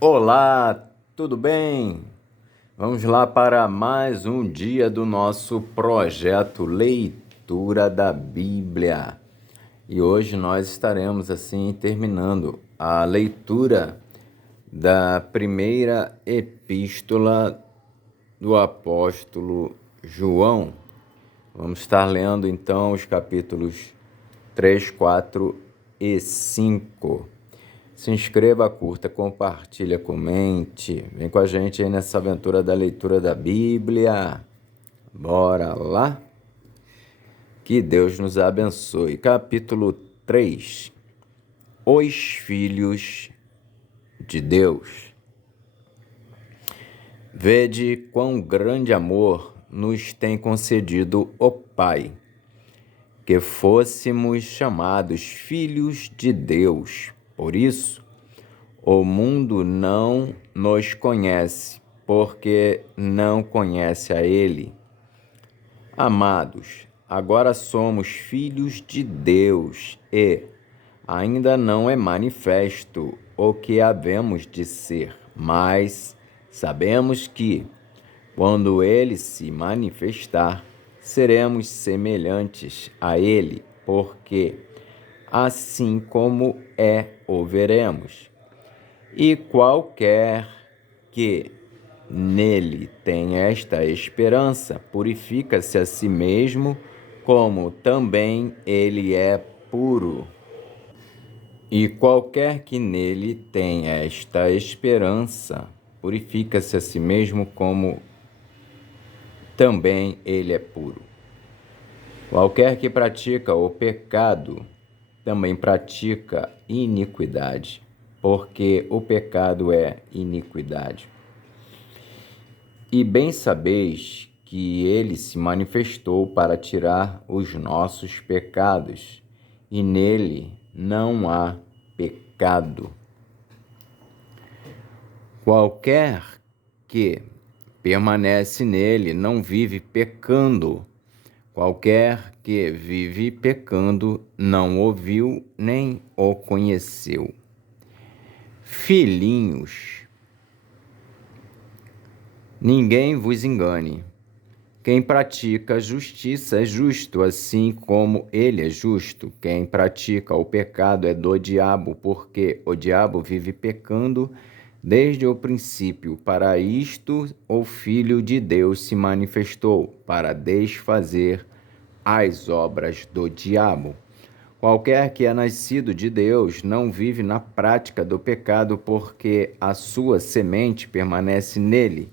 Olá, tudo bem? Vamos lá para mais um dia do nosso projeto Leitura da Bíblia. E hoje nós estaremos assim terminando a leitura da primeira epístola do apóstolo João. Vamos estar lendo então os capítulos 3, 4 e 5. Se inscreva, curta, compartilha, comente. Vem com a gente aí nessa aventura da leitura da Bíblia. Bora lá? Que Deus nos abençoe. Capítulo 3. Os Filhos de Deus. Vede quão grande amor nos tem concedido o Pai, que fôssemos chamados filhos de Deus. Por isso, o mundo não nos conhece, porque não conhece a Ele. Amados, agora somos filhos de Deus e ainda não é manifesto o que havemos de ser, mas sabemos que, quando Ele se manifestar, seremos semelhantes a Ele, porque assim como o veremos. E qualquer que nele tem esta esperança, purifica-se a si mesmo, como também ele é puro. E qualquer que nele tem esta esperança, purifica-se a si mesmo, como também ele é puro. Qualquer que pratica o pecado, também pratica iniquidade, porque o pecado é iniquidade. E bem sabeis que ele se manifestou para tirar os nossos pecados, e nele não há pecado. Qualquer que permanece nele não vive pecando. Qualquer que vive pecando não o viu nem o conheceu. Filhinhos, ninguém vos engane. Quem pratica justiça é justo, assim como ele é justo. Quem pratica o pecado é do diabo, porque o diabo vive pecando desde o princípio. Para isto o Filho de Deus se manifestou, para desfazer as obras do diabo. Qualquer que é nascido de Deus não vive na prática do pecado, porque a sua semente permanece nele,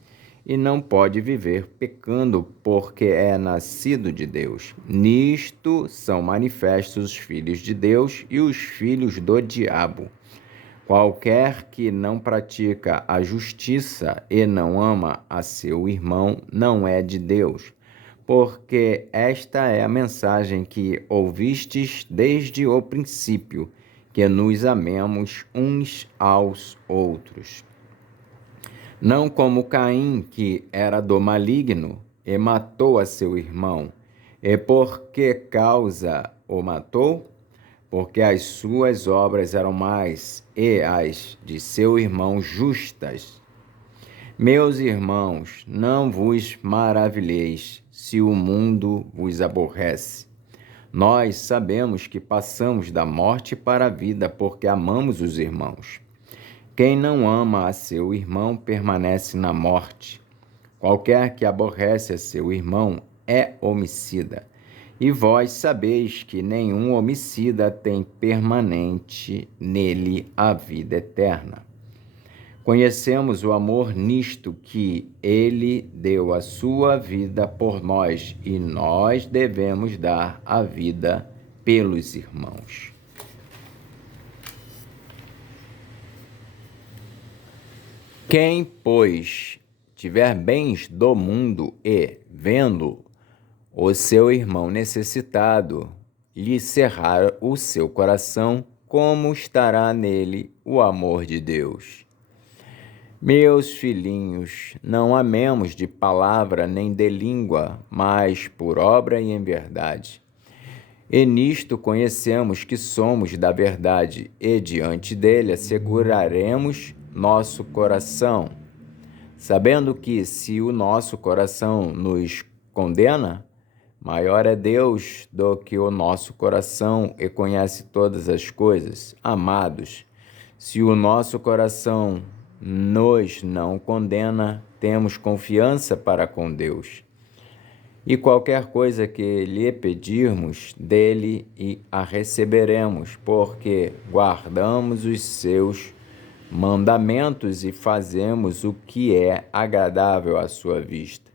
e não pode viver pecando, porque é nascido de Deus. Nisto são manifestos os filhos de Deus e os filhos do diabo. Qualquer que não pratica a justiça e não ama a seu irmão não é de Deus, porque esta é a mensagem que ouvistes desde o princípio, que nos amemos uns aos outros. Não como Caim, que era do maligno, e matou a seu irmão. E por que causa o matou? Porque as suas obras eram más, e as de seu irmão justas. Meus irmãos, não vos maravilheis se o mundo vos aborrece. Nós sabemos que passamos da morte para a vida, porque amamos os irmãos. Quem não ama a seu irmão permanece na morte. Qualquer que aborrece a seu irmão é homicida. E vós sabeis que nenhum homicida tem permanente nele a vida eterna. Conhecemos o amor nisto, que ele deu a sua vida por nós, e nós devemos dar a vida pelos irmãos. Quem, pois, tiver bens do mundo e, vendo o seu irmão necessitado, lhe cerrar o seu coração, como estará nele o amor de Deus? Meus filhinhos, não amemos de palavra nem de língua, mas por obra e em verdade. E nisto conhecemos que somos da verdade, e diante dele asseguraremos nosso coração, sabendo que, se o nosso coração nos condena, maior é Deus do que o nosso coração e conhece todas as coisas. Amados, se o nosso coração nos não condena, temos confiança para com Deus. E qualquer coisa que lhe pedirmos dele e a receberemos, porque guardamos os seus mandamentos e fazemos o que é agradável à sua vista.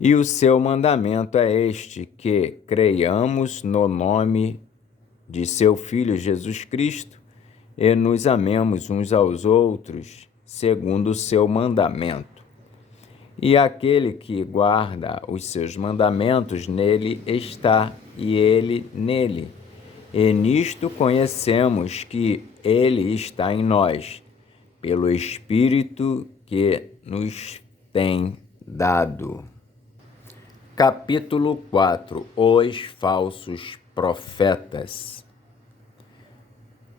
E o seu mandamento é este, que creiamos no nome de seu Filho Jesus Cristo e nos amemos uns aos outros, segundo o seu mandamento. E aquele que guarda os seus mandamentos, nele está, e ele nele. E nisto conhecemos que ele está em nós, pelo Espírito que nos tem dado. Capítulo 4. Os falsos profetas.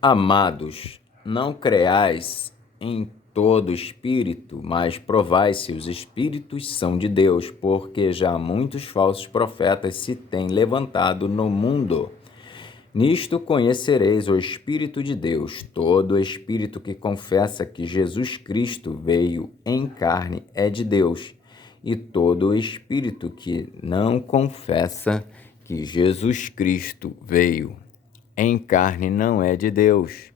Amados, não creais em todo espírito, mas provai se os espíritos são de Deus, porque já muitos falsos profetas se têm levantado no mundo. Nisto conhecereis o Espírito de Deus. Todo espírito que confessa que Jesus Cristo veio em carne é de Deus, e todo espírito que não confessa que Jesus Cristo veio em carne não é de Deus.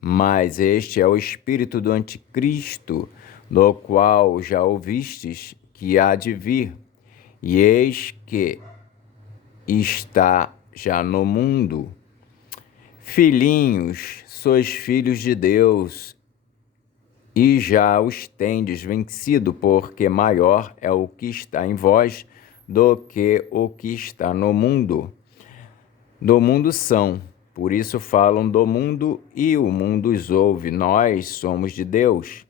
Mas este é o espírito do anticristo, do qual já ouvistes que há de vir, e eis que está já no mundo. Filhinhos, sois filhos de Deus, e já os tendes vencido, porque maior é o que está em vós do que o que está no mundo. Do mundo são, por isso falam do mundo, e o mundo os ouve. Nós somos de Deus.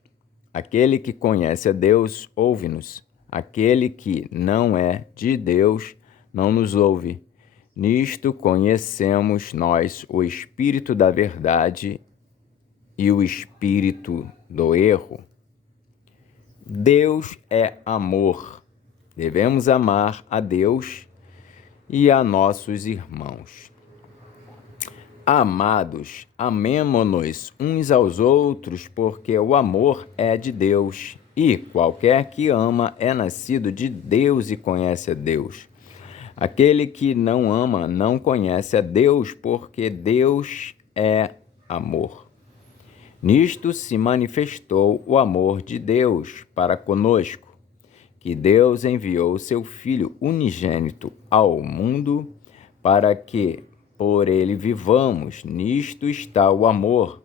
Aquele que conhece a Deus, ouve-nos. Aquele que não é de Deus, não nos ouve. Nisto conhecemos nós o espírito da verdade e o espírito do erro. Deus é amor. Devemos amar a Deus e a nossos irmãos. Amados, amemo-nos uns aos outros, porque o amor é de Deus, e qualquer que ama é nascido de Deus e conhece a Deus. Aquele que não ama não conhece a Deus, porque Deus é amor. Nisto se manifestou o amor de Deus para conosco, que Deus enviou seu Filho unigênito ao mundo para que por ele vivamos. Nisto está o amor,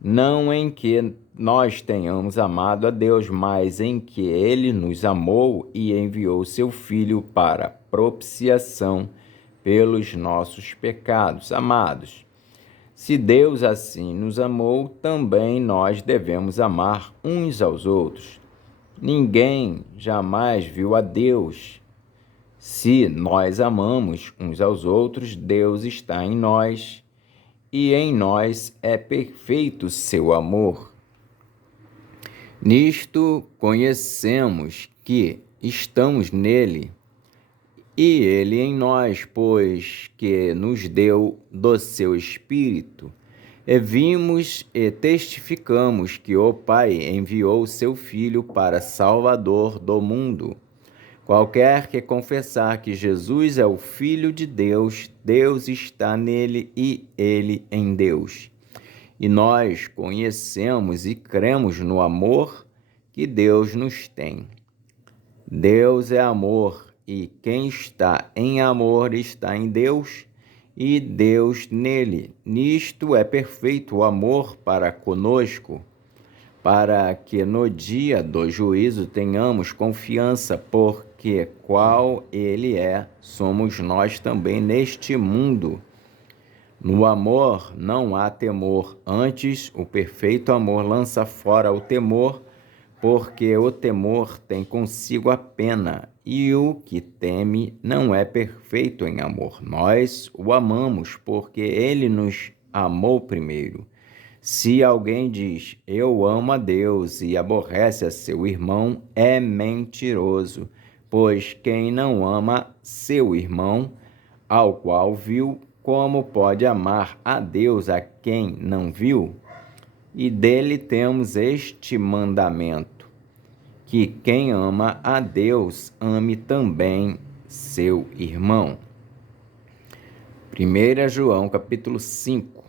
não em que nós tenhamos amado a Deus, mas em que ele nos amou e enviou seu Filho para propiciação pelos nossos pecados. Amados, se Deus assim nos amou, também nós devemos amar uns aos outros. Ninguém jamais viu a Deus. Se nós amamos uns aos outros, Deus está em nós, e em nós é perfeito seu amor. Nisto conhecemos que estamos nele, e ele em nós, pois que nos deu do seu Espírito. E vimos e testificamos que o Pai enviou seu Filho para Salvador do mundo. Qualquer que confessar que Jesus é o Filho de Deus, Deus está nele e ele em Deus. E nós conhecemos e cremos no amor que Deus nos tem. Deus é amor, e quem está em amor está em Deus, e Deus nele. Nisto é perfeito o amor para conosco, para que no dia do juízo tenhamos confiança, porque qual ele é, somos nós também neste mundo. No amor não há temor, antes o perfeito amor lança fora o temor, porque o temor tem consigo a pena, e o que teme não é perfeito em amor. Nós o amamos, porque ele nos amou primeiro. Se alguém diz, eu amo a Deus e aborrece a seu irmão, é mentiroso, pois quem não ama seu irmão, ao qual viu, como pode amar a Deus a quem não viu? E dele temos este mandamento, que quem ama a Deus ame também seu irmão. 1 João capítulo 5.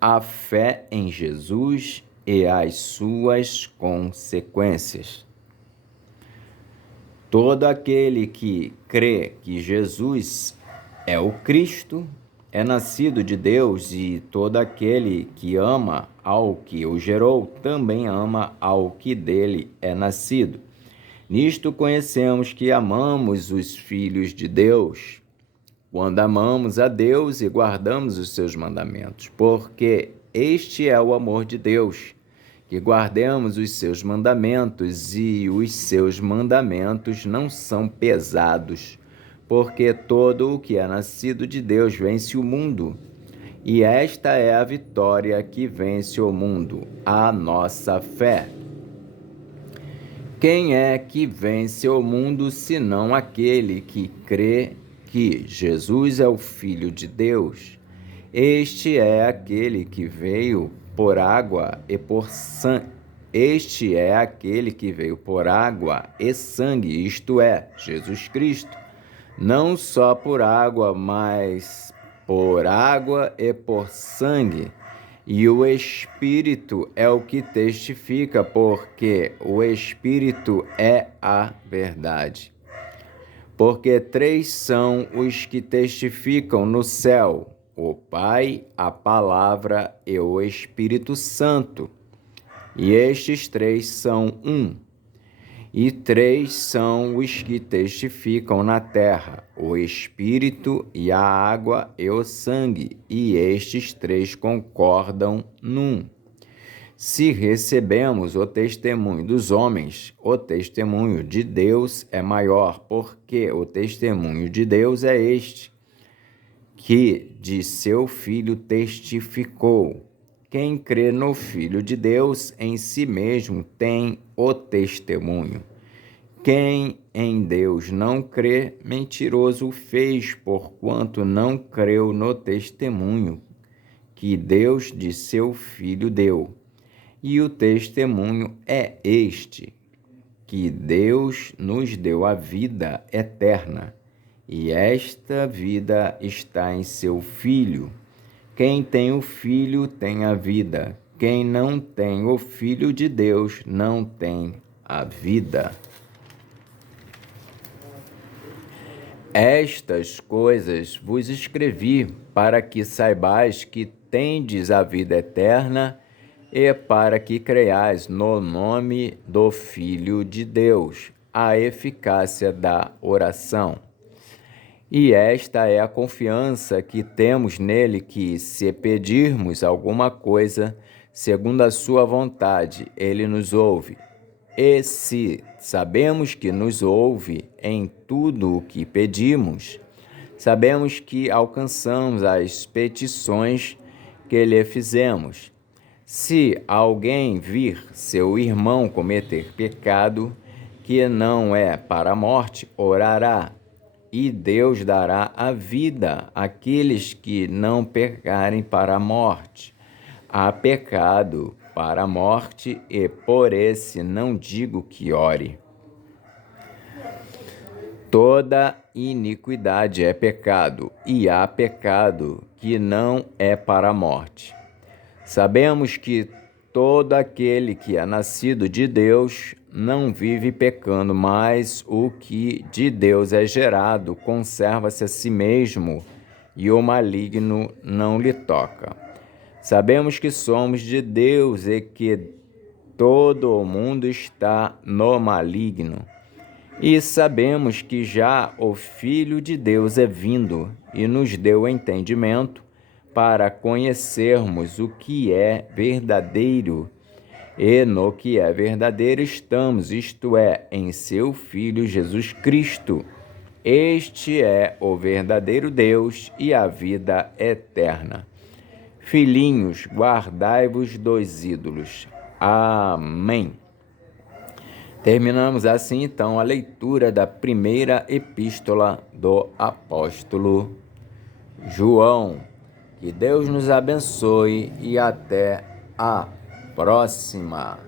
A fé em Jesus e as suas consequências. Todo aquele que crê que Jesus é o Cristo é nascido de Deus, e todo aquele que ama ao que o gerou também ama ao que dele é nascido. Nisto conhecemos que amamos os filhos de Deus, quando amamos a Deus e guardamos os seus mandamentos, porque este é o amor de Deus, que guardemos os seus mandamentos, e os seus mandamentos não são pesados, porque todo o que é nascido de Deus vence o mundo. E esta é a vitória que vence o mundo, a nossa fé. Quem é que vence o mundo, senão aquele que crê que Jesus é o Filho de Deus? Este é aquele que veio por água e por sangue. Este é aquele que veio por água e sangue, isto é, Jesus Cristo. Não só por água, mas por água e por sangue. E o Espírito é o que testifica, porque o Espírito é a verdade. Porque três são os que testificam no céu: o Pai, a Palavra e o Espírito Santo. E estes três são um. E três são os que testificam na terra: o Espírito e a água e o sangue, e estes três concordam num. Se recebemos o testemunho dos homens, o testemunho de Deus é maior, porque o testemunho de Deus é este, que de seu Filho testificou. Quem crê no Filho de Deus, em si mesmo tem o testemunho. Quem em Deus não crê, mentiroso fez, porquanto não creu no testemunho que Deus de seu Filho deu. E o testemunho é este, que Deus nos deu a vida eterna, e esta vida está em seu Filho. Quem tem o Filho tem a vida. Quem não tem o Filho de Deus não tem a vida. Estas coisas vos escrevi para que saibais que tendes a vida eterna, e para que creiais no nome do Filho de Deus, a eficácia da oração. E esta é a confiança que temos nele, que, se pedirmos alguma coisa segundo a sua vontade, ele nos ouve. E se sabemos que nos ouve em tudo o que pedimos, sabemos que alcançamos as petições que lhe fizemos. Se alguém vir seu irmão cometer pecado que não é para a morte, orará, e Deus dará a vida àqueles que não pecarem para a morte. Há pecado para a morte, e por esse não digo que ore. Toda iniquidade é pecado, e há pecado que não é para a morte. Sabemos que todo aquele que é nascido de Deus não vive pecando, mas o que de Deus é gerado conserva-se a si mesmo, e o maligno não lhe toca. Sabemos que somos de Deus e que todo o mundo está no maligno. E sabemos que já o Filho de Deus é vindo e nos deu entendimento para conhecermos o que é verdadeiro. E no que é verdadeiro estamos, isto é, em seu Filho Jesus Cristo. Este é o verdadeiro Deus e a vida eterna. Filhinhos, guardai-vos dos ídolos. Amém. Terminamos assim, então, a leitura da primeira epístola do apóstolo João. Que Deus nos abençoe e até a próxima.